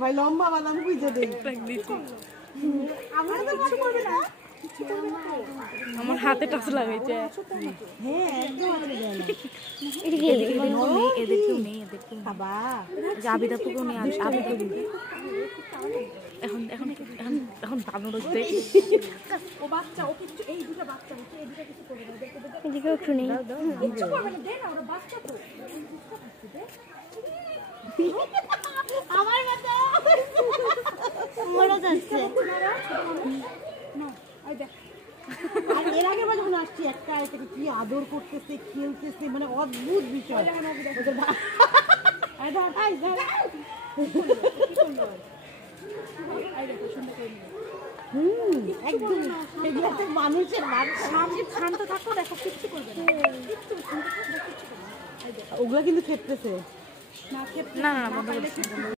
ভাই লম্বা বাদাম বুঝে দেই আমার হাতে টাচ লাগাইছে। হ্যাঁ একদম এখন এখন এখন এখন বানর হচ্ছে। ও বাচ্চা ও কিছু এই দুটো বাচ্চা এই দুটো কিছু করবে না এদিকে একটু নেই কিছু করবে না দে না ওরা বাচ্চা তো আমার কথা মরে যাচ্ছে না এই দেখ আর এর আগে যখন আসছি একটা এটাকে কি আদর করতেছে খেলতেছে মানে অদ্ভুত বিষয় একদম এগুলো তো মানুষের শান্ত থাকো দেখো কিচ্ছু করবে না ওগুলো কিন্তু খেপতেছে না না না বন্ধ করছি।